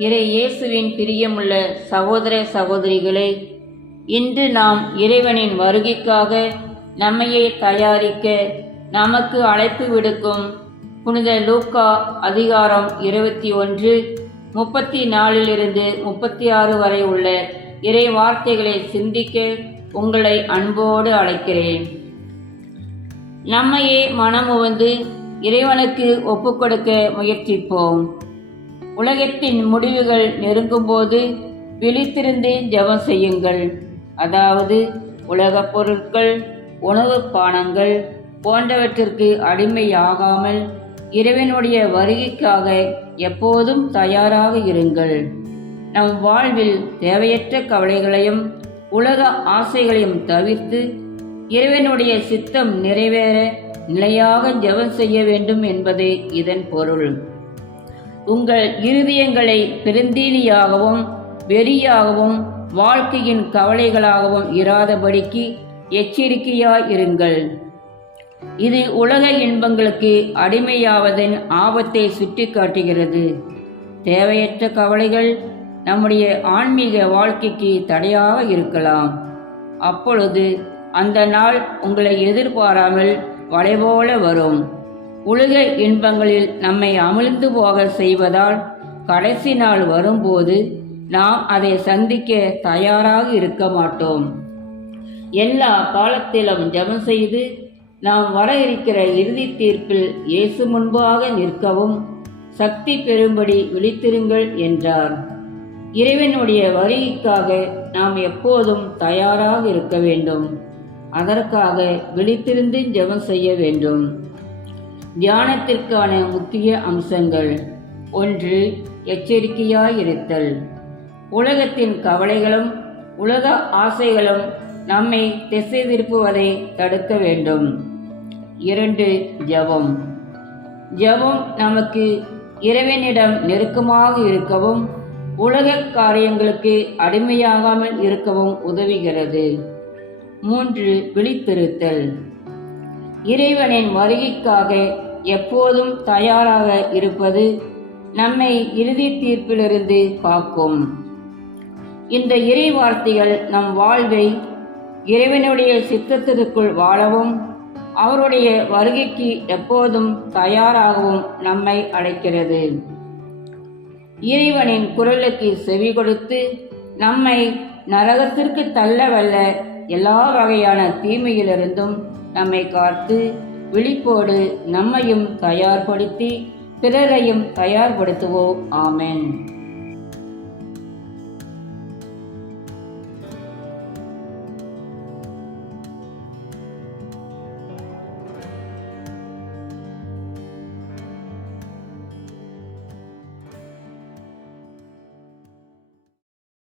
இறை இயேசுவின் பிரியமுள்ள சகோதர சகோதரிகளே, இன்று நாம் இறைவனின் வருகைக்காக நம்மையே தயாரிக்க நமக்கு அழைப்பு விடுக்கும் புனித லூக்கா அதிகாரம் 21 34 36 வரை உள்ள இறை வார்த்தைகளை சிந்திக்க உங்களை அன்போடு அழைக்கிறேன். நம்மையே மனமுவந்து இறைவனுக்கு ஒப்புக்கொடுக்க முயற்சிப்போம். உலகத்தின் முடிவுகள் நெருங்கும்போது விழித்திருந்து ஜெபம் செய்யுங்கள். அதாவது உலகப் பொருட்கள், உணவு பானங்கள் போன்றவற்றிற்கு அடிமையாகாமல் இறைவனுடைய வருகைக்காக எப்போதும் தயாராக இருங்கள். நம் வாழ்வில் தேவையற்ற கவலைகளையும் உலக ஆசைகளையும் தவிர்த்து இறைவனுடைய சித்தம் நிறைவேற நிலையாக ஜெபம் செய்ய வேண்டும் என்பதே இதன் பொருள். உங்கள் இருதயங்களை பெருந்தீனியாகவும் வெறியாகவும் வாழ்க்கையின் கவலைகளாகவும் இராதபடிக்கு எச்சரிக்கையாயிருங்கள். இது உலக இன்பங்களுக்கு அடிமையாவதன் ஆபத்தை சுட்டி காட்டுகிறது. தேவையற்ற கவலைகள் நம்முடைய ஆன்மீக வாழ்க்கைக்கு தடையாக இருக்கலாம். அப்பொழுது அந்த நாள் உங்களை எதிர்பாராமல் வளைபோல வரும். உலக இன்பங்களில் நம்மை அமிழ்ந்து போக செய்வதால் கடைசி நாள் வரும்போது நாம் அதை சந்திக்க தயாராக இருக்க மாட்டோம். எல்லா காலத்திலும் ஜெபம் செய்து நாம் வர இருக்கிற இறுதி தீர்ப்பில் இயேசு முன்பாக நிற்கவும் சக்தி பெறும்படி விழித்திருங்கள் என்றார். இறைவனுடைய வருகைக்காக நாம் எப்போதும் தயாராக இருக்க வேண்டும். அதற்காக விழித்திருந்து ஜெபம் செய்ய வேண்டும். தியானத்திற்கான முக்கிய அம்சங்கள்: 1. எச்சரிக்கையாயிருத்தல். உலகத்தின் கவலைகளும் உலக ஆசைகளும் நம்மை திசை திருப்புவதை தடுக்க வேண்டும். 2. ஜெபம். ஜெபம் நமக்கு இறைவனிடம் நெருக்கமாக இருக்கவும் உலக காரியங்களுக்கு அடிமையாகாமல் இருக்கவும் உதவுகிறது. 3. விழித்திருத்தல். இறைவனின் வருகைக்காக எப்போதும் தயாராக இருப்பது நம்மை இறுதி தீர்ப்பிலிருந்து காக்கும். இந்த இறை வார்த்தைகள் நம் வாழ்வை இறைவனுடைய சித்தத்திற்குள் வாழவும் அவருடைய வருகைக்கு எப்போதும் தயாராகவும் நம்மை அழைக்கிறது. இறைவனின் குரலுக்கு செவி கொடுத்து நம்மை நரகத்திற்கு தள்ளவல்ல எல்லா வகையான தீமையிலிருந்தும் நம்மை காத்து விழிப்போடு நம்மையும் தயார்படுத்தி பிறரையும் தயார்படுத்துவோம். ஆமென்.